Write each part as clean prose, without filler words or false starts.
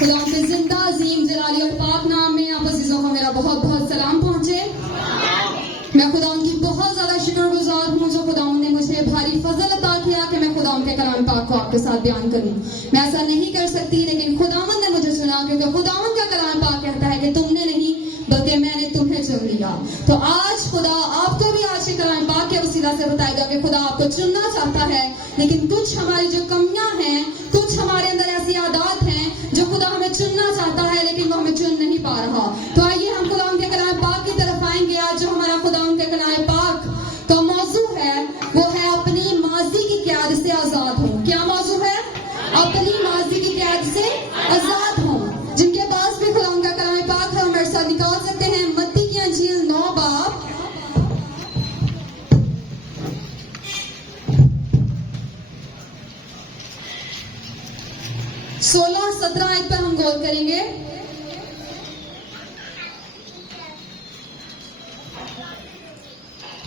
खुदा के जिंदा अजीम जलाली और पाक नाम में आप अजीजों को मेरा बहुत बहुत सलाम पहुंचे। मैं खुदा उनकी बहुत ज्यादा शुक्रगुजार हूँ जो खुदा ने मुझे भारी फजल अता किया कि मैं खुदा के कलाम पाक को आपके साथ बयान करूँ। मैं ऐसा नहीं कर सकती, लेकिन खुदावंद ने मुझे चुना, क्योंकि खुदावंद का कलाम पाक कहता है कि तुमने नहीं बल्कि मैंने तुम्हें चुन लिया। तो आज खुदा आपको भी आज के कलाम पाक के वसीला से बताएगा कि खुदा आपको चुनना चाहता है, लेकिन कुछ हमारी जो कमियां हैं, कुछ हमारे अंदर ऐसी आदत हैं जो खुदा हमें चुनना चाहता है लेकिन वो हमें चुन नहीं पा रहा। तो आइए हम खुदा के कलाम पाक की तरफ आएंगे। आज जो हमारा खुदा के कलाम पाक का मौजू है वो है अपनी माजी की कैद से आजाद हो। क्या मौजू है? अपनी माजी की कैद से आजाद हो। जिनके पास भी खुदा का कलाम पाक है मेरे साथ निकाल सकते हैं मत्ती की अंजील 9 बाब 16 और 17 आयत पर हम गौर करेंगे।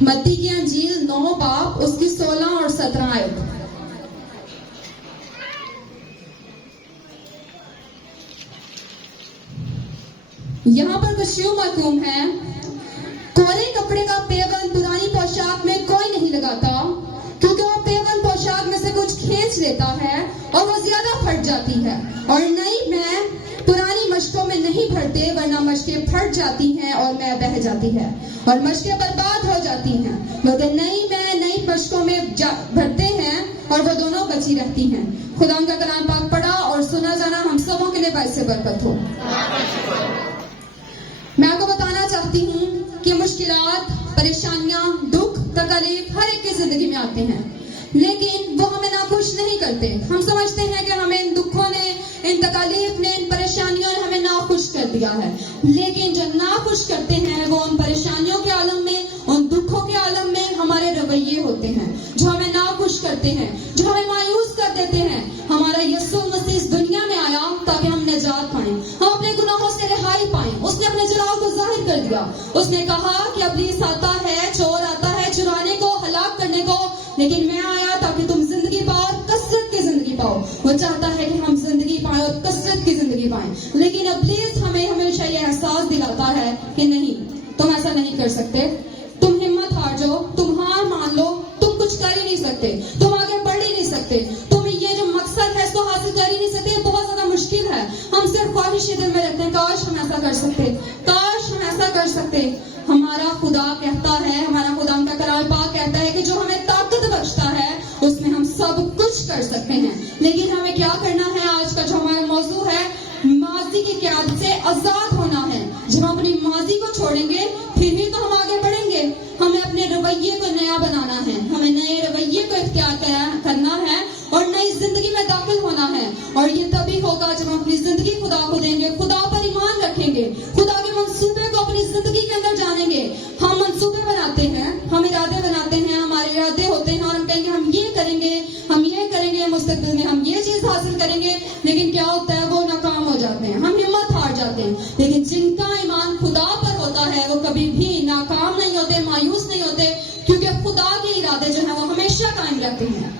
मत्ती की अंजील 9 बाब उसकी 16 और 17 आयत। यहाँ पर कुछ यूं मरकूम है, कोरे कपड़े का पेवन पुरानी पोशाक में कोई नहीं लगाता, क्योंकि वो पेवन पोशाक में से कुछ खींच लेता है और वो ज्यादा फट जाती है, और नई मैं पुरानी मशकों में नहीं भरते, वरना मशकें फट जाती हैं और मैं बह जाती है और मशकें बर्बाद हो जाती हैं। बल्कि नई मैं नई मशकों में भरते हैं और वो दोनों बची रहती हैं। खुदा का कलाम पाक पढ़ा और सुना जाना हम सबों के लिए बाइस से बरकत हो। मैं आपको बताना चाहती हूँ कि मुश्किलात, परेशानियां, दुख, तकलीफ हर एक की जिंदगी में आते हैं, लेकिन वो हमें नाखुश नहीं करते। हम समझते हैं कि हमें इन दुखों ने, इन तकलीफ ने, इन परेशानियों ने हमें नाखुश कर दिया है, लेकिन जो नाखुश करते हैं वो उन परेशानियों के आलम में, उन दुखों के आलम में हमारे रवैये होते हैं जो हमें नाखुश करते हैं, जो हमें मायूस कर देते हैं। हमारा यीशु मसीह इस दुनिया में आया ताकि हम निजात पाएं, हम अपने गुनाहों से रिहाई पाएं। उसने अपने जलाल को जाहिर कर दिया। उसने कहा कि इब्लीस आता है, चोर आता है चुराने को, हलाक करने को, लेकिन मैं आया ताकि तुम जिंदगी पाओ, कसरत की जिंदगी पाओ। वो चाहता है कि हम जिंदगी पाएं और कसरत की जिंदगी पाएं, लेकिन इब्लीस हमें हमेशा ये एहसास दिलाता है कि नहीं, तुम ऐसा नहीं कर सकते, तुम हिम्मत हार जाओ, तुम हार मान लो, तुम कुछ कर ही नहीं सकते, तुम आगे बढ़ ही नहीं सकते, तुम ये जो मकसद है इसको हासिल कर ही नहीं सकते, बहुत ज्यादा मुश्किल है। हम सिर्फ ख्वाहिश दिल में रखते हैं, काश हम ऐसा कर सकते, काश हम ऐसा कर सकते। हमारा खुदा कहता है, हमारा खुदा का कलाम पाक कहता है कि जो हमें ताकत बख्शता है उसमें हम सब कुछ कर सकते हैं। लेकिन हमें क्या करना है? आज का जो हमारा मौजू है, माजी की कैद से आजाद होना है। जब हम अपनी माजी को छोड़ेंगे फिर ही तो हम आगे बढ़ेंगे। हमें अपने रवैये को नया बनाना है, हमें नए रवैये को इख्तियार करना है और नई जिंदगी में दाखिल होना है। और ये तभी होगा जब हम अपनी जिंदगी खुदा को देंगे, खुदा पर ईमान रखेंगे, खुदा के मंसूबे को अपनी जिंदगी के अंदर जानेंगे। हम मंसूबे बनाते हैं, हम इरादे बनाते हैं, हमारे इरादे होते हैं और हम कहेंगे हम ये करेंगे, हम ये करेंगे, मुस्तकबिल में हम ये चीज हासिल करेंगे, लेकिन क्या होता है? वो नाकाम हो जाते हैं, हम हिम्मत हार जाते हैं। लेकिन जिनका ईमान खुदा पर होता है वो कभी भी नाकाम नहीं होते, मायूस नहीं होते, क्योंकि खुदा के इरादे जो है वो हमेशा कायम रहते हैं।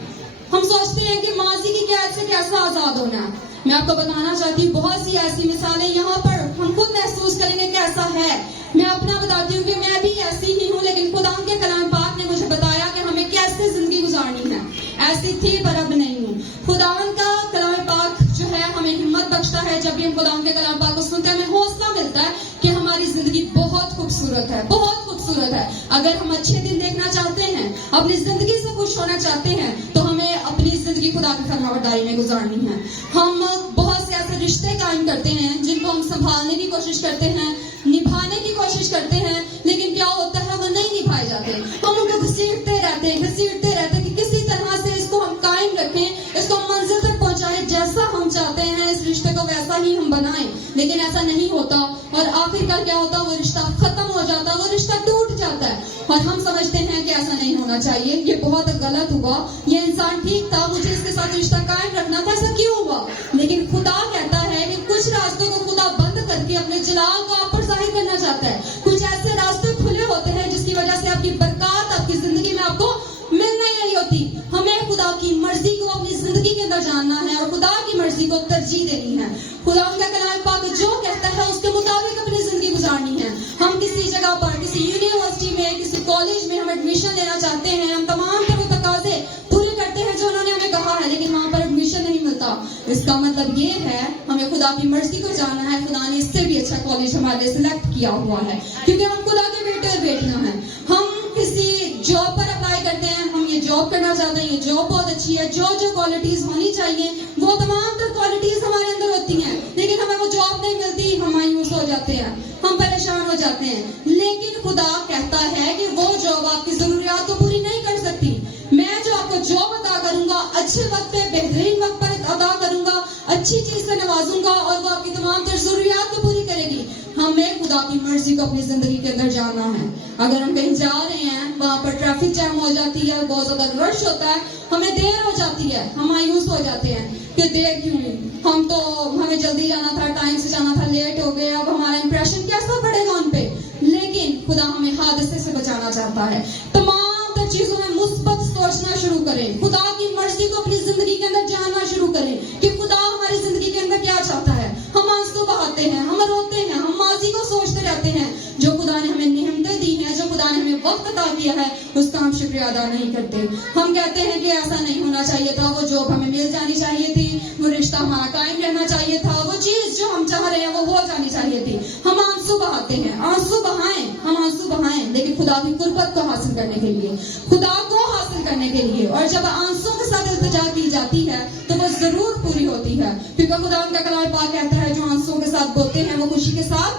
हम सोचते हैं कि माजी की कैद से कैसा आजाद होना है। मैं आपको बताना चाहती हूँ बहुत सी ऐसी मिसालें यहाँ पर हम खुद महसूस करेंगे कैसा है। मैं अपना बताती हूँ कि मैं भी ऐसी ही हूँ, लेकिन खुदा के कलाम पाक ने मुझे बताया कि हमें कैसे जिंदगी गुजारनी है। ऐसी थी पर अब नहीं हूँ। खुदावन का कलाम पाक जो है हमें हिम्मत बख्शता है। जब भी हम खुदावन के कलाम पाक को सुनते हैं हमें हौसला मिलता है कि हमारी जिंदगी बहुत खूबसूरत है, बहुत खूबसूरत है। अगर हम अच्छे दिन देखना चाहते हैं, अपनी जिंदगी से खुश होना चाहते हैं, तो हमें अपनी जिंदगी खुदा की फरमाबरदारी में गुजारनी है। हम बहुत से ऐसे रिश्ते कायम करते हैं जिनको हम संभालने की कोशिश करते हैं, निभाने की कोशिश करते हैं, लेकिन क्या होता है? वो नहीं निभाए जाते। हम उनको घसीटते रहते हैं कि किसी तरह से इसको हम कायम रखें, इसको मंजिल तक पहुंचाएं, जैसा हम चाहते हैं इस रिश्ते को वैसा ही हम बनाएं, लेकिन ऐसा नहीं होता। और आखिरकार क्या होता? वो रिश्ता खत्म हो जाता, वो रिश्ता टूट जाता है और हम समझते हैं कि ऐसा नहीं होना चाहिए, ये बहुत गलत हुआ, ये इंसान ठीक था, मुझे इसके साथ रिश्ता कायम रखना था, ऐसा क्यों हुआ? लेकिन खुदा कहता है कि कुछ रास्तों को खुदा बंद करके अपने जलाल को आप पर जाहिर करना चाहता है। कुछ ऐसे रास्ते खुले होते हैं जिसकी वजह से आपकी बरकत आपकी जिंदगी में आपको मिलना ही नहीं होती। हमें खुदा की मर्जी को अपनी जिंदगी के अंदर जानना है और खुदा की मर्जी को तरजीह देनी है। खुदा उनका कलाम पाक जो कहता है उसके मुताबिक अपनी जिंदगी गुजारनी है। हम किसी जगह पर, किसी यूनिवर्सिटी में, किसी कॉलेज में हम एडमिशन लेना चाहते हैं, हम तमाम तरह तकाजे पूरे करते हैं जो उन्होंने हमें कहा है, लेकिन वहां पर एडमिशन नहीं मिलता। इसका मतलब ये है हमें खुदा की मर्जी को जानना है। खुदा ने इससे भी अच्छा कॉलेज हमारे लिए सिलेक्ट किया हुआ है, क्योंकि हम खुदा के बेटे और बेटियां हैं। हम किसी जॉब पर अप्लाई करते हैं, हम ये जॉब करना चाहते हैं, ये जॉब बहुत अच्छी है, जो जो क्वालिटीज होनी चाहिए वो तमाम तर क्वालिटीज हमारे अंदर होती हैं, लेकिन हमें वो जॉब नहीं मिलती, हम मायूस हो जाते हैं, हम परेशान हो जाते हैं। लेकिन खुदा कहता है कि वो जॉब आपकी जरूरियात को पूरी नहीं कर सकती। मैं जो आपको जॉब अदा करूंगा, अच्छे वक्त पे, बेहतरीन वक्त पर अदा करूंगा, अच्छी चीज से नवाजूंगा और वो आपकी तमाम तर जरूरियात को पूरी करेगी। हमें खुदा की मर्जी को अपनी जिंदगी के अंदर जानना है। अगर हम कहीं जा रहे हैं, वहां पर ट्रैफिक जैम हो जाती है, बहुत ज्यादा रश होता है, हमें देर हो जाती है, हम मायूस हो जाते हैं कि देर क्यों हुई, हमें जल्दी जाना था, टाइम से जाना था, लेट हो गए, अब हमारा इंप्रेशन कैसा पड़ेगा उन पे। लेकिन खुदा हमें हादसे से बचाना चाहता है। तमाम तर चीजों में मुस्बत सोचना शुरू करें, खुदा की मर्जी को अपनी जिंदगी के अंदर जानना शुरू करें कि खुदा हमारी जिंदगी के अंदर क्या चाहता है। हम आंसू बहाते हैं, हम रोते हैं, हम माजी को सोचते रहते हैं। जो खुदा ने हमें नेमतें दी हैं, जो खुदा ने हमें वक्त अता किया है, उसका हम शुक्रिया अदा नहीं करते। हम कहते हैं कि ऐसा नहीं होना चाहिए था, वो जॉब हमें मिल जानी चाहिए थी, वो रिश्ता हमारा कायम रहना चाहिए था, वो चीज जो हम चाह रहे हैं वो हो जानी चाहिए थी। हम आंसू बहाते हैं, आंसू बहाएं, हम आंसू बहाएं, लेकिन खुदा की कुर्बत को हासिल करने के लिए, खुदा को हासिल करने के लिए। और जब आंसू के साथ इल्तिजा की जाती है तो वो जरूर पूरी होती है, क्योंकि खुदा उनका कलाम पाक कहता है जो आंसू के साथ बोते हैं वो खुशी के साथ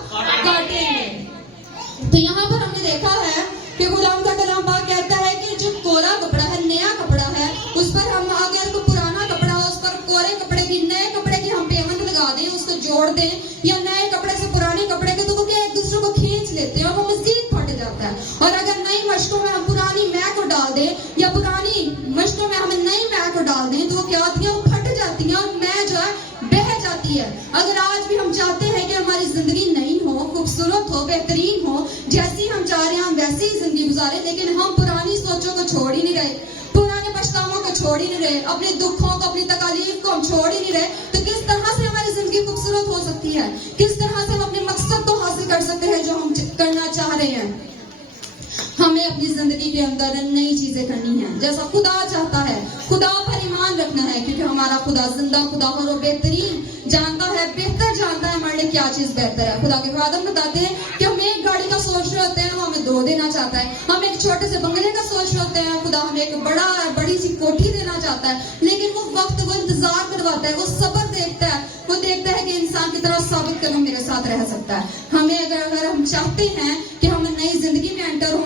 काटेंगे। तो यहाँ पर हमने देखा है कि खुदा उनका कलाम पाक कहता है कि जो कोरा कपड़ा है, नया कपड़ा है, उस पर हम अगर कोई पुराना कपड़ा हो, उस पर कोरे कपड़े की, नए कपड़े की हम पेमेंट लगा दें, उसको जोड़ दें, या नए कपड़े से पुराने कपड़े के, तो वो क्या एक दूसरे को खींच लेते हैं और वो मजीद फट जाता है। और अगर नई मशकों में हम पुरानी मैक को डाल दें, या पुरानी मशकों में हम नई मैक को डाल दें, तो वो क्या होती है, वो फट जाती है और मै जो है बह जाती है। अगर आज भी हम चाहते हैं कि हमारी जिंदगी नई हो, खूबसूरत हो, बेहतरीन हो, जैसी हम चाह रहे हैं हम वैसी ही जिंदगी गुजारे, लेकिन हम पुरानी सोचों को छोड़ ही नहीं रहे, पुराने पछतावों को छोड़ ही नहीं रहे, अपने दुखों को, अपनी तकालीफ को हम छोड़ ही नहीं रहे, तो किस तरह से हमारी जिंदगी खूबसूरत हो सकती है? किस तरह से हम अपने मकसद को हासिल कर सकते हैं जो हम करना चाह रहे हैं? हमें अपनी जिंदगी के अंदर नई चीजें करनी है जैसा खुदा चाहता है। खुदा पर ईमान रखना है, क्योंकि हमारा खुदा जिंदा खुदा और वो बेहतरीन जानता है, बेहतर जानता है हमारे लिए क्या चीज बेहतर है। खुदा के खादम बताते हैं कि हम एक गाड़ी का सोच रहे होते हैं, वो हमें 2 देना चाहता है। हम एक छोटे से बंगले का सोच रहे होते हैं, खुदा हमें एक बड़ी सी कोठी देना चाहता है, लेकिन वो वक्त, वो इंतजार करवाता है, वो सब्र देखता है, वो देखता है कि इंसान की तरह साबित करो मेरे साथ रह सकता है। हमें अगर हम चाहते हैं कि हम नई जिंदगी में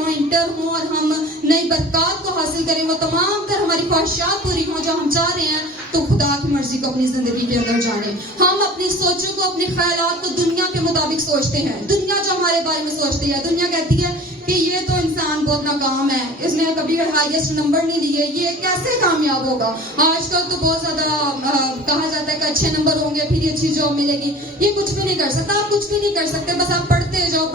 इंटर हों और हम नई बरकत को हासिल करें, वो तमाम तर हमारी ख्वाहिशात पूरी हों जो हम चाह रहे हैं, तो खुदा की मर्जी को अपनी जिंदगी के अंदर जाने। हम अपनी सोचों को, अपने ख्यालात को दुनिया के मुताबिक सोचते हैं, दुनिया जो हमारे बारे में सोचती है। दुनिया कहती है कि ये तो इंसान बहुत नाकाम है, इसने कभी हाईएस्ट नंबर नहीं लिए, ये कैसे कामयाब होगा। आजकल तो बहुत ज्यादा कहा जाता है कि अच्छे नंबर होंगे फिर ये अच्छी जॉब मिलेगी। ये कुछ भी नहीं कर सकता, आप कुछ भी नहीं कर सकते, बस आप पढ़ते जाओ,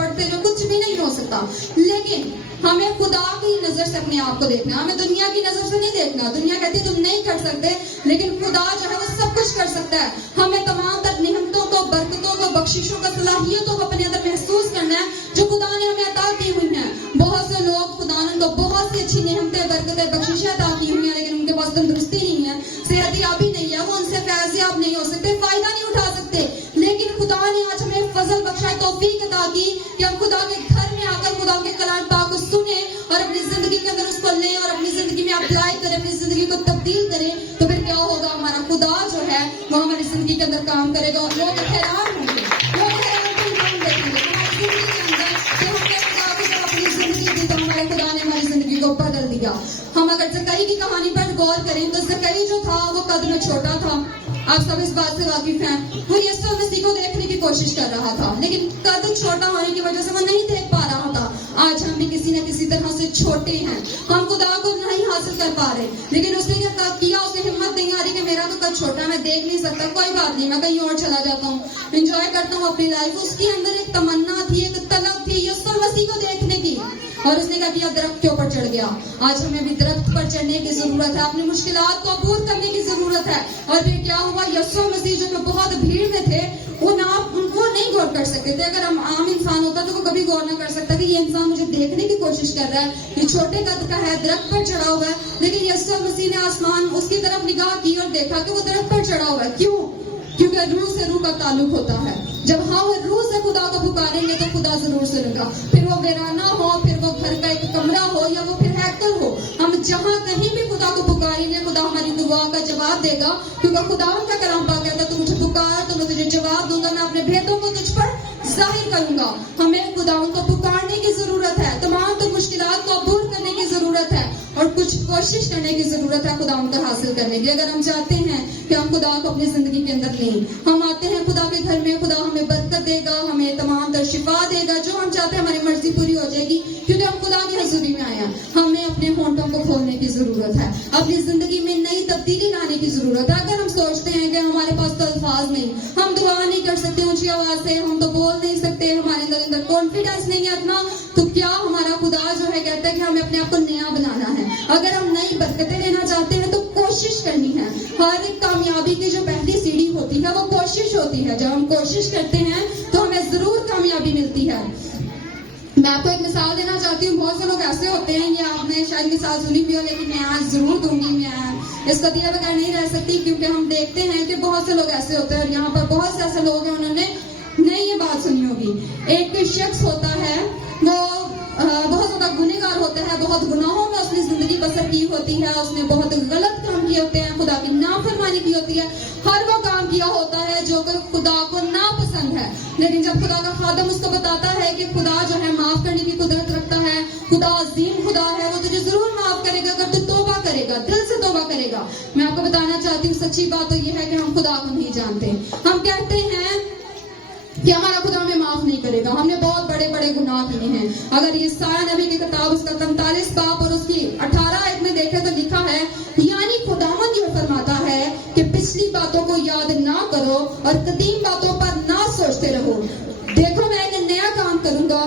कुछ भी नहीं हो सकता। लेकिन हमें खुदा की नजर से अपने आप को देखना, हमें दुनिया की नजर से नहीं देखना। दुनिया कहती है तुम नहीं कर सकते, लेकिन खुदा जो है वो सब कुछ कर सकता है। हमें तमाम तर नेमतों को, बरकतों को, बख्शिशों को, सलाहियतों को अपने अंदर महसूस करना है जो खुदा ने हमें अता की हुई हैं। बहुत से लोग खुदा ने उनको बहुत सी अच्छी नेमतें, बरकतें, बख्शिशें अता की हुई हैं, लेकिन उनके पास तंदुरुस्ती नहीं है, सेहतियाबी नहीं है, वो उनसे फैज़याब नहीं हो सकते, फायदा नहीं उठा सकते। लेकिन खुदा ने आज हमें फजल बख्शा, तौफीक अता की कि हम खुदा के घर में आकर खुदा के कलाम पाक को सुने और अपनी जिंदगी के अंदर उसको लें और अपनी जिंदगी में अप्लाई करें, अपनी जिंदगी को तब्दील करें। तो फिर क्या होगा, हमारा खुदा जो है वो हमारी जिंदगी के अंदर काम करेगा और लोग हैरान होंगे, लोग हैरान को इमाम देखेंगे हमारी जिंदगी के अंदर कि हमने खुदा को जब अपनी जिंदगी दी तो हमारे खुदा ने हमारी जिंदगी को बदल दिया। हम अगर ज़करी की कहानी पर गौर करें तो ज़करी जो था वो कद में छोटा था, आप सब इस बात से वाकिफ हैं। वो यीशु मसीह को देखने की कोशिश कर रहा था, लेकिन कद छोटा होने की वजह से वो नहीं देख पा रहा था। आज हम भी किसी न किसी तरह से छोटे हैं, हम खुदा को नहीं हासिल कर पा रहे, लेकिन उसने क्या किया, उसने हिम्मत नहीं आ रही कि मेरा तो कद छोटा, मैं देख नहीं सकता, कोई बात नहीं, मैं कहीं और चला जाता हूँ, एंजॉय करता हूँ अपनी लाइफ। उसके अंदर एक तमन्ना थी, एक तलब थी यीशु मसीह को देखने की। اور اس نے کہا کہ اب درخت کے اوپر چڑھ گیا. آج ہمیں بھی درخت پر چڑھنے کی ضرورت ہے, اپنی مشکلات کو عبور کرنے کی ضرورت ہے. اور پھر کیا ہوا, یسوع مسیح جو بہت بھیڑ میں تھے ان کو نہیں غور کر سکتے تھے. اگر ہم عام انسان ہوتا تو وہ کبھی غور نہ کر سکتا کہ یہ انسان مجھے دیکھنے کی کوشش کر رہا ہے, یہ چھوٹے قد کا ہے, درخت پر چڑھا ہوا ہے. لیکن یسوع مسیح نے آسمان اس کی طرف نگاہ کی اور دیکھا کہ وہ درخت پر چڑھا ہوا ہے. کیوں؟ کیونکہ روح سے روح کا تعلق ہوتا ہے. جب ہم روح سے خدا کو پکاریں گے تو خدا ضرور سنے گا. پھر وہ ویرانہ ہو, پھر وہ گھر کا ایک کمرہ ہو, یا وہ پھر ہیکل ہو, ہم جہاں کہیں بھی خدا کو پکاریں گے خدا ہماری دعا کا جواب دے گا. کیونکہ خدا ان کا کلام پاک کہتا ہے تو مجھے پکار تو میں تجھے جواب دوں گا, میں اپنے بھیدوں کو تجھ پر ظاہر کروں گا. ہمیں خدا ان کو پکارنے کی ضرورت ہے, تمام تو مشکلات کو عبور کرنے کی ضرورت ہے, اور کچھ کوشش کرنے کی ضرورت ہے خدا ان کا حاصل کرنے کی. اگر ہم چاہتے ہیں کہ ہم خدا کو اپنی زندگی کے اندر لیں, ہم آتے ہیں خدا کے گھر میں, خدا ہمیں برکت دے گا, ہمیں تمام تر شفا دے گا, جو ہم چاہتے ہیں ہماری مرضی پوری ہو جائے گی, کیونکہ ہم خدا کی حضوری میں آئے ہیں. ہمیں اپنے ہونٹوں کو کھولنے کی ضرورت ہے, اپنی زندگی میں نئی تبدیلی لانے کی ضرورت ہے. اگر ہم سوچتے ہیں کہ ہمارے پاس تو الفاظ نہیں, ہم دعا نہیں کر سکتے اونچی آواز سے, ہم تو بول نہیں سکتے, ہمارے اندر کانفیڈنس نہیں ہے اتنا, تو کیا ہمارا خدا جو ہے کہتا ہے کہ ہمیں اپنے آپ کو نیا بنانا ہے. اگر ہم نئی برکتیں لینا چاہتے ہیں تو کوشش کرنی ہے. ہر ایک کامیابی کی جو پہلی سیڑھی ہوتی ہے وہ کوشش ہوتی ہے. جب ہم کوشش کرتے ہیں تو ہمیں ضرور کامیابی ملتی ہے. میں آپ کو ایک مثال دینا چاہتی ہوں. بہت سے لوگ ایسے ہوتے ہیں, یہ آپ نے شاید مثال سنی بھی ہو, لیکن میں آج ضرور دوں گی. میں اس کو دیے بغیر نہیں رہ سکتی, کیونکہ ہم دیکھتے ہیں کہ بہت سے لوگ ایسے ہوتے ہیں, اور یہاں پر بہت سے ایسے لوگ ہیں انہوں نے یہ بات سنی ہوگی. ایک شخص ہوتا ہے, وہ بہت زیادہ گنہگار ہوتا ہے, بہت گناہوں میں اس نے زندگی بسر کی ہوتی ہے, اس نے بہت غلط کام کیے ہوتے ہیں, خدا کی نافرمانی کی ہوتی ہے, ہر وہ کام کیا ہوتا ہے جو کہ خدا کو ناپسند ہے. لیکن جب خدا کا خادم اس کو بتاتا ہے کہ خدا جو ہے معاف کرنے کی قدرت رکھتا ہے, خدا عظیم خدا ہے, وہ تجھے ضرور معاف کرے گا اگر تو توبہ کرے گا, دل سے توبہ کرے گا. میں آپ کو بتانا چاہتی ہوں, سچی بات تو یہ ہے کہ ہم خدا کو نہیں جانتے. ہم کہتے ہیں کہ ہمارا خدا ہمیں معاف نہیں کرے گا, ہم نے بہت بڑے بڑے گناہ کیے ہیں. اگر یہ سایہ نبی کی کتاب اس کا 43 باب اور اس کی 18 آیت میں دیکھے تو لکھا ہے, یعنی خداوند یہ فرماتا ہے کہ پچھلی باتوں کو یاد نہ کرو اور قدیم باتوں پر نہ سوچتے رہو. دیکھو میں ایک نیا کام کروں گا,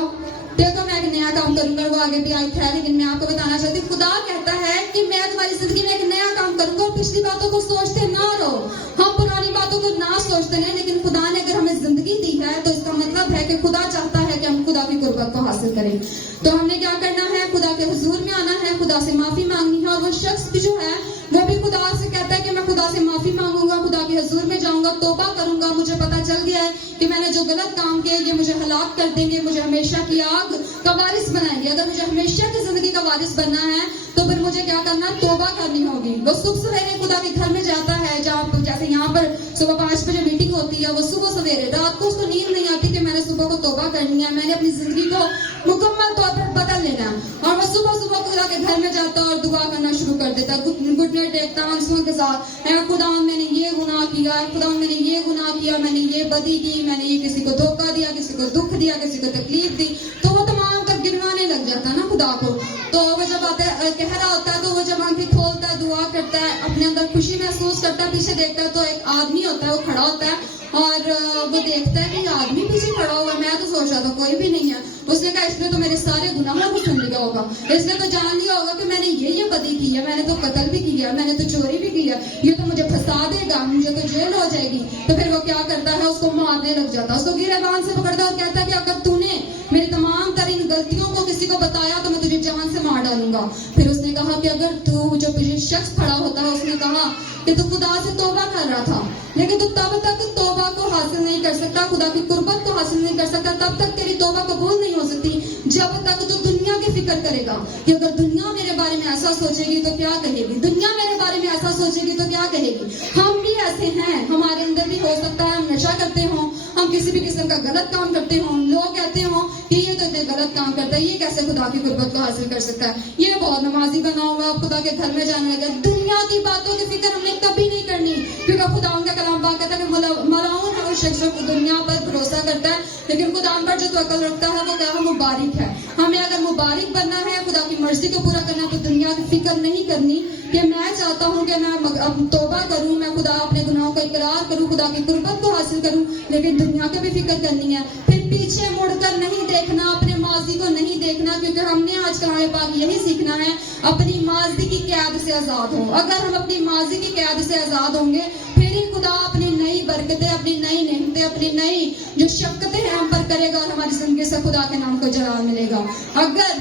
وہ آگے بھی آیت ہے, لیکن میں آپ کو بتانا چاہتی ہوں خدا کہتا ہے کہ میں تمہاری زندگی میں ایک نیا کام کروں گا, اور پچھلی باتوں کو سوچتے نہ رہو. ہم پرانی باتوں کو نہ سوچتے ہیں, لیکن خدا نے اگر ہمیں زندگی دی ہے تو اس کا مطلب ہے کہ خدا چاہتا ہے کہ ہم خدا کی قربت کو حاصل کریں. تو ہم نے کیا کرنا ہے, خدا کے حضور میں آنا ہے, خدا سے معافی مانگنی ہے. اور وہ شخص بھی جو ہے وہ بھی خدا سے کہتا ہے کہ میں خدا سے معافی مانگوں گا, خدا کے حضور میں جاؤں گا, توبہ کروں گا, مجھے پتا چل گیا ہے کہ میں نے جو غلط کام کیے یہ مجھے ہلاک کر دیں گے, مجھے ہمیشہ کی آگ کا وارث بنائیں گے. اگر مجھے ہمیشہ کی زندگی کا وارث بننا ہے تو پھر مجھے کیا کرنا, توبہ کرنی ہوگی. وہ صبح سویرے خدا کے گھر میں جاتا ہے, جہاں جیسے یہاں پر صبح 5 بجے میٹنگ ہوتی ہے, وہ صبح سویرے, رات کو اس کو نیند نہیں آتی کہ میں نے صبح کو توبہ کرنی ہے, میں نے اپنی زندگی کو مکمل طور پر بدل لینا ہے. اور وہ صبح صبح خدا کے گھر میں جاتا ہے اور دعا کرنا شروع کر دیتا ہے, گھٹنے ٹیکتا ہے آنسوؤں کے ساتھ, اے خدا میں نے یہ گناہ کیا, خدا میں نے یہ گناہ کیا, میں نے یہ بدی کی, میں نے یہ کسی کو دھوکہ دیا, کسی کو دکھ دیا, کسی کو تکلیف دی. تو وہ تمام تک گنوانے لگ جاتا ہے نا خدا کو. تو وہ جب آتا ہے کہہ رہا ہوتا ہے, تو وہ جب آنکھیں کھولتا ہے, دعا کرتا ہے, اپنے اندر خوشی محسوس کرتا ہے, پیچھے دیکھتا ہے تو ایک آدمی ہوتا ہے, وہ کھڑا ہوتا ہے, اور وہ دیکھتا ہے کہ یہ آدمی پیچھے کھڑا ہوا ہے. میں تو سوچ رہا تھا کوئی بھی نہیں ہے. اس نے کہا اس نے تو میرے سارے گناہوں کو سن لیا ہوگا, اس نے تو جان لیا ہوگا کہ میں نے یہ بدی کی ہے, میں نے تو قتل بھی کیا, میں نے تو چوری بھی کی ہے, یہ تو مجھے پھنسا دے گا, مجھے تو جیل ہو جائے گی. تو پھر وہ کیا کرتا ہے, اس کو مارنے لگ جاتا ہے, اس کو گریبان سے پکڑتا ہے اور کہتا ہے کہ اگر تو نے میری تمام ترین غلطیوں کو کسی کو بتایا تو میں تجھے جان سے مار ڈالوں گا. پھر اس نے کہا کہ اگر تو جو شخص کھڑا ہوتا ہے, اس نے کہا کہ تو خدا سے توبہ کر رہا تھا, لیکن تو تب تک توبہ کو حاصل نہیں کر سکتا, خدا کی قربت کو حاصل نہیں کر سکتا, تب تک تیری توبہ قبول نہیں ہو سکتی جب تک تو دنیا کی فکر کرے گا کہ اگر دنیا میرے بارے میں ایسا سوچے گی تو کیا کہے گی, دنیا میرے بارے میں ایسا سوچے گی تو کیا کہے گی. ہم بھی ایسے ہیں, ہمارے اندر بھی ہو سکتا ہے ہم نشہ کرتے ہوں, ہم کسی بھی قسم کا غلط کام کرتے ہوں, لوگ کہتے ہوں کہ یہ تو اتنے غلط کام کرتا ہے, یہ کیسے خدا کی قربت کو حاصل کر سکتا ہے, یہ بہت نمازی بنا ہوگا, خدا کے گھر میں جانے لگا. دنیا کی باتوں کی فکر ہم نے کبھی نہیں کرنی, کیونکہ خدا ان کا کلام پاک کہتا ہے کہ ملعون ہے وہ شخص جو دنیا پر بھروسہ کرتا ہے, لیکن خدا پر جو توکل رکھتا ہے وہ کیا ہے, مبارک ہے. ہمیں اگر مبارک بننا ہے, خدا کی مرضی کو پورا کرنا ہے, تو دنیا کی فکر نہیں کرنی کہ میں چاہتا ہوں کہ میں اب توبہ کروں, میں خدا اپنے گناہوں کا اقرار کروں, خدا کی قربت کو حاصل کروں, لیکن دنیا کی بھی فکر کرنی ہے. پھر پیچھے مڑ کر نہیں دیکھنا, اپنے ماضی کو نہیں دیکھنا، کیونکہ ہم نے آج کلام پاک یہی سیکھنا ہے، اپنی ماضی کی قید سے آزاد ہو۔ اگر ہم اپنی ماضی کی قید سے آزاد ہوں گے، پھر ہی خدا اپنی نئی برکتیں، اپنی نئی نعمتیں، اپنی نئی جو شفقتیں ہیں ہم پر کرے گا، اور ہماری زندگی سے خدا کے نام کو جلال ملے گا۔ اگر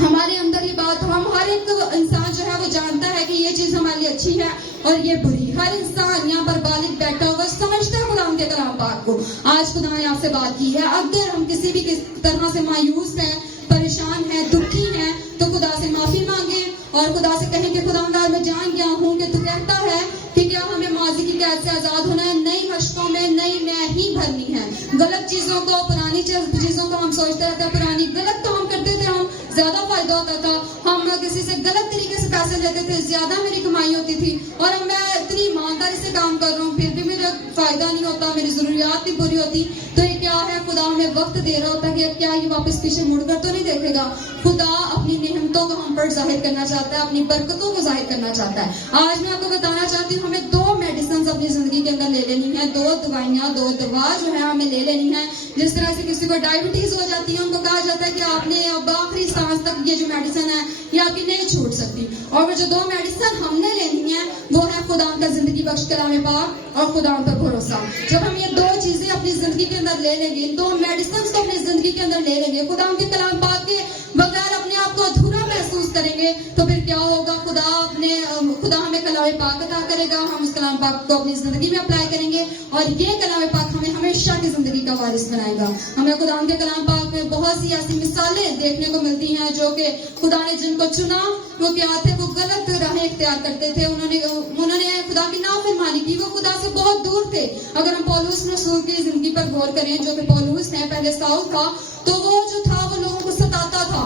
ہمارے اندر یہ بات، ہم ہر ایک انسان جو ہے وہ جانتا ہے کہ یہ چیز ہمارے لیے اچھی ہے اور یہ بری، ہر انسان یہاں پر بالغ بیٹھا ہوا سمجھتا ہے خدا کے کلام پاک کو۔ آج خدا نے آپ سے بات کی ہے، اگر ہم کسی بھی طرح سے مایوس ہیں، پریشان ہیں، دکھی ہیں، تو خدا سے معافی مانگیں اور خدا سے کہیں کہ خدا میں جان گیا ہوں کہ تو کہتا ہے کہ کیا ہمیں ماضی کی قید سے آزاد ہونا ہے، نئی مشقوں میں نئی میں ہی بھرنی ہے۔ غلط چیزوں کو، پرانی چیزوں کو ہم سوچتے رہتے ہیں پرانی، غلط تو ہم کرتے تھے، ہم زیادہ فائدہ ہوتا تھا، ہم کسی سے غلط طریقے سے پیسے لیتے تھے، زیادہ میری کمائی ہوتی تھی، اور اب میں اتنی ایمانداری سے کام کر رہا ہوں، پھر بھی میرا فائدہ نہیں ہوتا، میری ضروریات بھی پوری ہوتی۔ تو یہ کیا ہے؟ خدا ہمیں وقت دے رہا ہوتا ہے کہ کیا یہ واپس پیچھے مڑ کر تو نہیں دیکھے گا۔ خدا اپنی نعمتوں کو ہم پر ظاہر کرنا چاہتا ہے، اپنی برکتوں کو ظاہر کرنا چاہتا ہے۔ آج میں آپ کو بتانا چاہتی ہوں، ہمیں 2 میڈیسنز اپنی زندگی کے اندر لے لینی ہے، 2 دوائیاں، 2 دوا جو ہے ہمیں لے لینی ہے۔ جس طرح سے کسی کو ڈائبٹیز ہو جاتی ہے، ان کو کہا جاتا ہے کہ آپ نے اب آخری سانس تک یہ جو میڈیسن ہے یہ آپ کی نہیں چھوٹ سکتی، اور وہ جو 2 میڈیسن ہم نے لینی ہے وہ ہے خدا کا زندگی بخش کلام پاک اور خدا پر بھروسہ۔ جب ہم یہ 2 چیزیں اپنی زندگی کے اندر لے لیں گے، 2 میڈیسنز کو اپنی زندگی کے اندر لے لیں گے، خدا کے کلام پاک کے بغیر اپنے آپ کو ادھورا محسوس کریں گے، تو پھر کیا ہوگا؟ خدا ہمیں کلام پاک عطا کرے گا، ہم اس کلام پاک کو اپنی زندگی میں اپلائی کریں گے، اور یہ کلام پاک ہمیں ہمیشہ کی زندگی کا وارث بنائے گا۔ ہمیں خدا کے کلام پاک میں بہت سی ایسی مثالیں دیکھنے کو ملتی ہیں جو کہ خدا نے جن کو چنا وہ کیا تھے؟ وہ غلط راہیں اختیار کرتے تھے، انہوں نے خدا کی نافرمانی کی، وہ خدا سے بہت دور تھے۔ اگر ہم پولس رسول کی زندگی پر غور کریں، جو کہ پولس ہے، پہلے ساؤل تھا، تو وہ جو تھا وہ لوگوں کو ستاتا تھا۔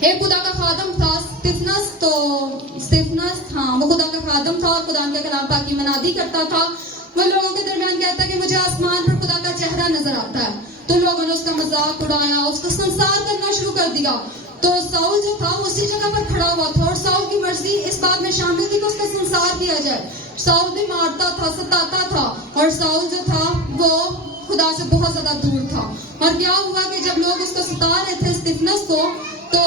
ایک خدا کا خادم تھا سٹیفنس، ہاں وہ خدا کا خادم تھا اور خدا کے کلام پاک کی منادی کرتا تھا۔ وہ لوگوں کے درمیان کہتا کہ مجھے آسمان پر خدا کا چہرہ نظر آتا ہے، تو لوگوں نے اس کا مذاق اڑایا، اس کو سنسار کرنا شروع کر دیا۔ تو ساؤل جو تھا اسی جگہ پر کھڑا ہوا تھا، اور ساؤل کی مرضی اس بات میں شامل تھی کہ اس کا سنسار کیا جائے۔ ساؤل بھی مارتا تھا، ستاتا تھا، اور ساؤل جو تھا وہ خدا سے بہت زیادہ دور تھا۔ اور کیا ہوا کہ جب لوگ اس کو ستا رہے تھے سٹیفنس کو، تو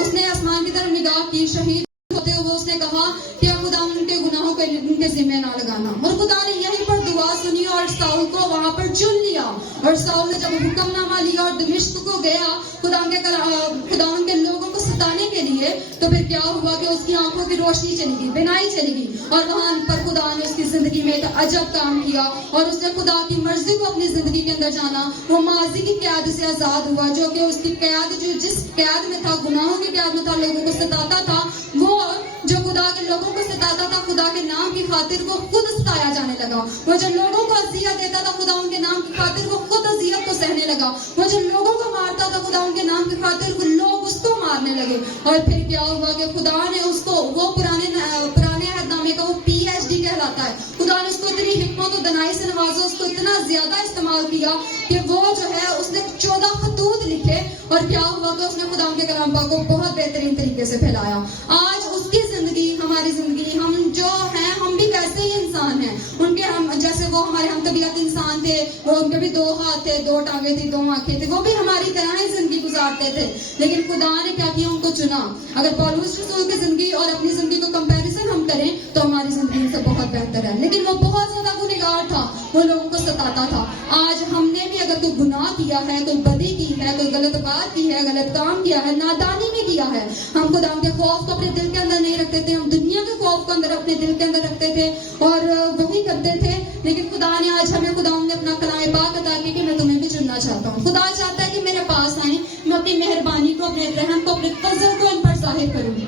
اس نے آسمان کی طرف نگاہ کی، شہید ہوتے ہوئے اس نے کہا کہ خدا ان کے گناہوں کو ان کے ذمہ نہ لگانا، اور خدا نے یہیں پر دعا سنی اور ساؤل کو وہاں پر چن لیا۔ اور ساؤل نے جب حکم نامہ لیا اور دمشق کو گیا خدا ان کے لوگوں کو ستانے کے لیے، تو پھر کیا ہوا کہ اس کی آنکھوں کی روشنی چلی گئی، بینائی چلی گئی، اور وہاں پر خدا نے اس کی زندگی میں ایک عجب کام کیا، اور اس نے خدا کی مرضی کو اپنی زندگی کے اندر جانا۔ وہ ماضی کی قید سے آزاد ہوا، جو کہ اس کی قید، جو جس قید میں تھا، گناہوں کی قید میں تھا، لوگوں کو ستاتا تھا، وہ جو خدا کے لوگوں کو ستاتا تھا، خدا کے نام کی خاطر وہ خود ستایا جانے لگا۔ وہ جو لوگوں کو اذیت دیتا تھا، خدا ان کے نام کی خاطر وہ خود اذیت کو سہنے لگا۔ وہ جو لوگوں کو مارتا تھا، خدا ان کے نام کی خاطر وہ لوگ اس کو مارنے لگے۔ اور پھر کیا ہوا کہ خدا نے اس کو، وہ پرانے عہد نامے کا وہ PhD کہلاتا ہے، خدا نے اس کو اتنی حکمت و دانائی سے نوازا، اس کو اتنا زیادہ استعمال کیا کہ وہ جو ہے اس نے 14 خطوط لکھے، اور کیا ہوا کہ اس نے خدا کے کلام پاک کو بہت بہترین طریقے سے پھیلایا۔ آج اس کی زندگی، ہماری زندگی، ہم جو ہیں ہم بھی ویسے ہی انسان ہیں، ان کے جیسے وہ ہمارے ہم طبیعت انسان تھے، وہ ان کے بھی 2 ہاتھ تھے، 2 ٹانگیں تھی، 2 آنکھیں تھے، وہ بھی ہماری طرح ہی زندگی گزارتے تھے، لیکن خدا نے کیا کیا؟ ان کو چنا۔ اگر پولس رسول کی زندگی اور اپنی زندگی کو کمپیریزن ہم کریں تو ہماری زندگی سے بہت بہتر ہے، لیکن وہ بہت زیادہ گنہگار تھا، وہ لوگوں کو ستاتا تھا۔ آج ہم نے بھی اگر کوئی گناہ کیا ہے، کوئی بدی کی ہے، کوئی غلط بات کی ہے، غلط کام کیا ہے، نادانی میں کیا ہے، ہم خدا کے خوف کو اپنے دل کے اندر نہیں رکھتے تھے، ہم دنیا کے خوف کو اندر اپنے دل کے اندر رکھتے تھے اور وہی کرتے تھے، لیکن خدا نے آج ہمیں، خدا نے اپنا کلام پاک عطا کیا کہ میں تمہیں بھی چننا چاہتا ہوں۔ خدا چاہتا ہے کہ میرے پاس آئیں، میں اپنی مہربانی کو، اپنے رحم کو، اپنے فضل کو ان پر ظاہر کروں گی،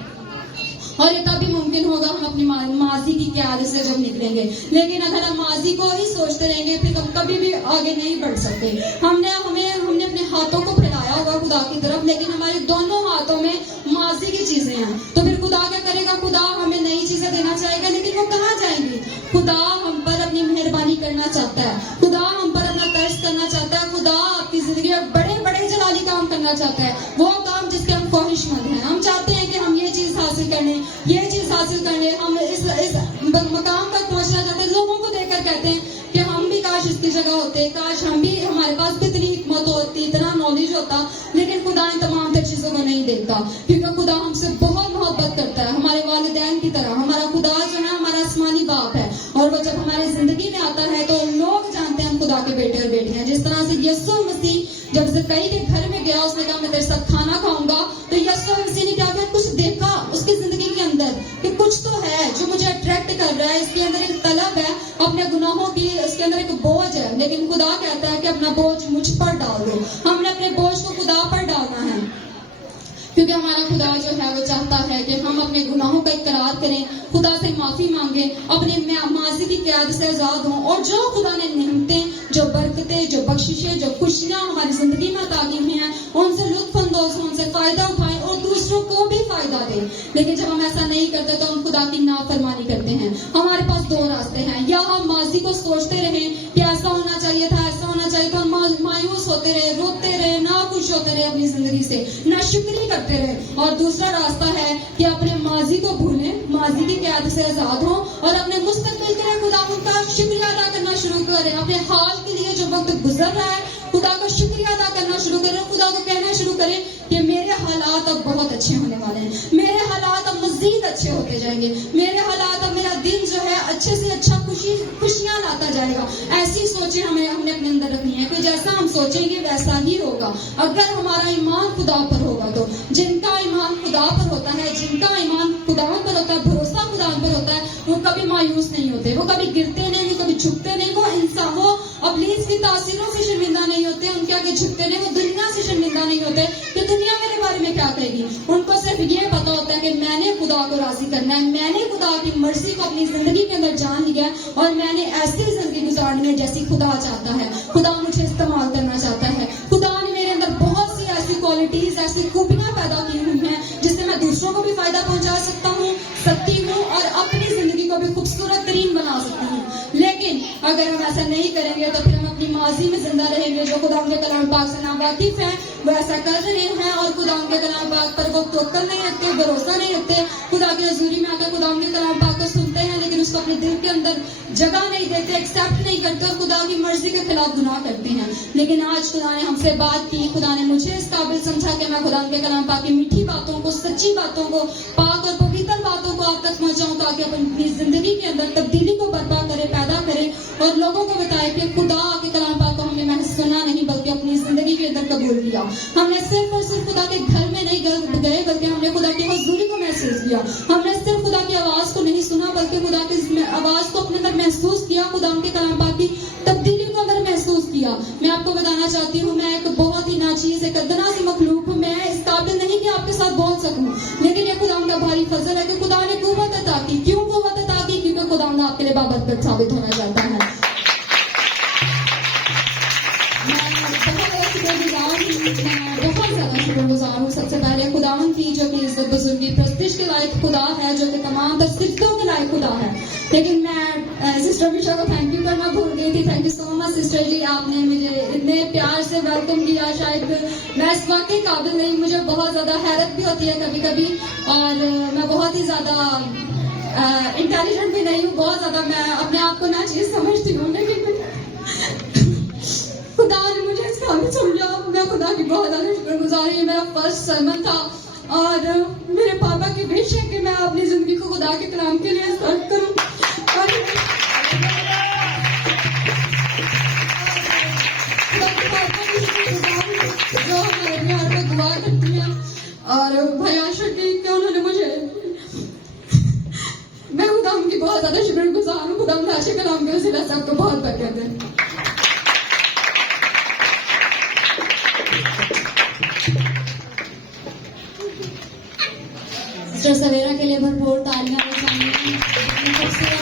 اور یہ تبھی ممکن ہوگا ہم اپنی ماضی کی قیادت سے جب نکلیں گے۔ لیکن اگر ہم ماضی کو ہی سوچتے رہیں گے پھر ہم کبھی بھی آگے نہیں بڑھ سکتے۔ ہم نے اپنے ہاتھوں کو پھیلایا ہوا خدا کی طرف، لیکن ہمارے دونوں ہاتھوں میں ماضی کی چیزیں ہیں، تو پھر خدا کیا کرے گا؟ خدا ہمیں نئی چیزیں دینا چاہے گا، لیکن وہ کہاں جائیں گی؟ خدا ہم پر اپنی مہربانی کرنا چاہتا ہے، خدا ہم پر اپنا ترس کرنا چاہتا ہے، خدا آپ کی زندگی میں بڑے بڑے جلالی کام کرنا چاہتا ہے، وہ کام جس کے ہم خواہش مند ہیں۔ ہم چاہتے ہیں کہ ہم یہ چیز حاصل کر لیں، یہ چیز حاصل کر لیں، ہم اس مقام تک پہنچنا چاہتے ہیں، لوگوں کو دیکھ کر کہتے ہیں کہ ہم بھی کاش اس کی جگہ ہوتے، کاش ہم بھی، ہمارے پاس بھی اتنی حکمت ہوتی، اتنا نالج ہوتا क्योंकि खुदा हमसे बहुत मोहब्बत करता है, हमारे वालिदैन की तरह। हमारा खुदा जो है हमारा आसमानी बाप है, और वो जब हमारी जिंदगी में आता है तो लोग जानते हैं हम खुदा के बेटे और बेटियां। जिस तरह से यीशु मसीह जब ज़कई के घर में गया, उसने कहा मैं तेरे साथ खाना खाऊंगा, तो यीशु मसीह ने क्या किया, कुछ देखा उसकी जिंदगी के अंदर कि कुछ तो है जो मुझे अट्रैक्ट कर रहा है, इसके अंदर एक तलब है अपने गुनाहों की, इसके अंदर एक बोझ है। लेकिन खुदा कहता है कि अपना बोझ मुझ पर डाल दो। हमने अपने बोझ को खुदा पर डालना है, क्योंकि हमारा खुदा जो है वो चाहता है कि हम अपने गुनाहों का इकरार करें, खुदा से माफी मांगे, अपने माजी की कैद से आजाद हों, और जो खुदा ने नेमतें, जो बरकतें, जो बख्शिशें, जो खुशियां हमारी जिंदगी में अता की हुई हैं, उनसे लुत्फ अंदोज हों, उनसे फायदा उठाएं और दूसरों को भी फायदा दें। लेकिन जब हम ऐसा नहीं करते तो हम खुदा की नाफरमानी करते हैं। हमारे पास दो रास्ते हैं, या हम माजी को सोचते रहें कि ऐसा होना चाहिए था, ऐसा होना चाहिए था, हम मायूस होते रहे, रोते रहे, ना खुश होते रहे अपनी जिंदगी से, ना शुक्री करते रहे। और दूसरा रास्ता है कि अपने माजी को भूलें, माजी की कैद से आजाद हों, और अपने मुस्तकबिल के लिए खुदा का शुक्रिया अदा करना शुरू करें। अपने हाल के लिए जो वक्त गुजर रहा है खुदा का शुक्रिया अदा करना शुरू करें, खुदा को कहना शुरू करें कि मेरे हालात अब बहुत अच्छे होने वाले हैं, मेरे हालात अब मजीद अच्छे होते जाएंगे, मेरे हालात अब, मेरा दिन जो है अच्छे से अच्छा खुशियां लाता जाएगा। ऐसी सोचें हमने अपने अंदर रखनी है कि जैसा हम सोचेंगे वैसा ही होगा, अगर हमारा ईमान खुदा पर होगा। तो जिनका ईमान खुदा पर होता है, जिनका ईमान खुदा पर होता है, भरोसा खुदा पर होता है, वो कभी मायूस नहीं होते, वो कभी गिरते नहीं, वो कभी झुकते नहीं, वो इंसान, वो इब्लीस की तासीरों से शर्मिंदा नहीं होते, उनके आगे झुकते नहीं, वो दुनिया से शर्मिंदा नहीं होते कि दुनिया मेरे बारे में क्या कहेगी। उनको सिर्फ ये पता होता है कि मैंने खुदा को राजी करना है, मैंने खुदा की मर्जी को अपनी जिंदगी के अंदर जान लिया है, और मैंने ऐसी जिंदगी गुजारनी है जैसी खुदा चाहता है, खुदा मुझे इस्तेमाल करना चाहता है। खुदा ने मेरे अंदर बहुत सी ऐसी क्वालिटीज, ऐसी खूबियां पैदा की हुई हैं जिससे मैं दूसरों को भी फायदा पहुंचा सकती हूँ और अपनी जिंदगी को भी खूबसूरत तरीन बना सकती हूँ। लेकिन अगर हम ऐसा नहीं करेंगे तो फिर हम अपनी माजी में जिंदा रहेंगे। जो खुदा के कलाम पाक से नावाकिफ हैं वो ऐसा कर रहे हैं, और खुदा के कलाम पाक पर वो तवक्कुल नहीं रखते, भरोसा नहीं रखते, खुदा की हजूरी में आकर खुदा के कलाम पाक को सुनते हैं लेकिन उसको अपने दिल के अंदर जगह नहीं देते, एक्सेप्ट नहीं करते, और खुदा की मर्जी के खिलाफ गुनाह करते हैं। लेकिन आज खुदा ने हमसे बात की, खुदा ने मुझे इस काबिल समझा कि मैं खुदा के कलाम पाक की मीठी बातों को, सच्ची बातों को, पाक और पवित्र बातों को आप तक पहुंचाऊं, ताकि अपनी जिंदगी के अंदर तब्दीली को बर्पा करे, पैदा करे, और लोगों को बताए कि खुदा के कलाम पाक को हमने महज सुना नहीं बल्कि अपनी जिंदगी के अंदर कबूल किया। हमने सिर्फ और सिर्फ खुदा के घर में नहीं गए बल्कि हमने खुदा की हजूरी को महसूस किया। हमने सिर्फ खुदा की आवाज को नहीं सुना बल्कि खुदा की आवाज को अपने अंदर महसूस किया, खुदा के कलाम पाक की तब्दीली को अंदर महसूस किया। मैं आपको बताना चाहती हूँ, मैं एक बहुत ही नाचीज, एक अदना सी मखलूक हूँ, मैं इस काबिल नहीं कि आपके साथ बोल सकूं, लेकिन ये खुदा का भारी फजल है कि खुदा ने कुव्वत अता की। क्यों कुव्वत अता की? क्योंकि खुदा आपके लिए बाबरकत साबित होना चाहता है। बहुत ज्यादा शुक्रगुजार हूँ सबसे पहले खुदावन की, जो कि इज्जत बुजुर्गी प्रस्तिश के लायक खुदा है, जो कि तमाम सिफ्तों के लायक खुदा है। लेकिन मैं सिस्टर विशा को थैंक यू करना भूल गई थी। Thank you so much sister ji, आपने मुझे इतने प्यार से वेलकम किया। शायद मैं इस वक्त के काबिल नहीं, मुझे बहुत ज्यादा हैरत भी होती है कभी कभी, और मैं बहुत ही ज्यादा इंटेलिजेंट भी नहीं हूँ, बहुत ज्यादा मैं अपने आप को ना चीज समझती हूँ, लेकिन खुदा ने मुझे इस काबिल समझा। मैं खुदा की बहुत ज्यादा शुक्रगुजार हूँ। मेरा फर्स्ट सरमन था और मेरे पापा की विश है कि मैं अपनी जिंदगी को खुदा के कलाम के लिए सर्व करूँ, और जो हमारे घर में दुआ करती है, और भयाशा की कि उन्होंने मुझे, मैं खुदा की बहुत ज्यादा शुक्रगुजार हूँ। खुदा अच्छे कलाम के वसीले से आपको बहुत बरकत है। सिस्टर सवेरा के लिए भरपूर तालियां बजाएं।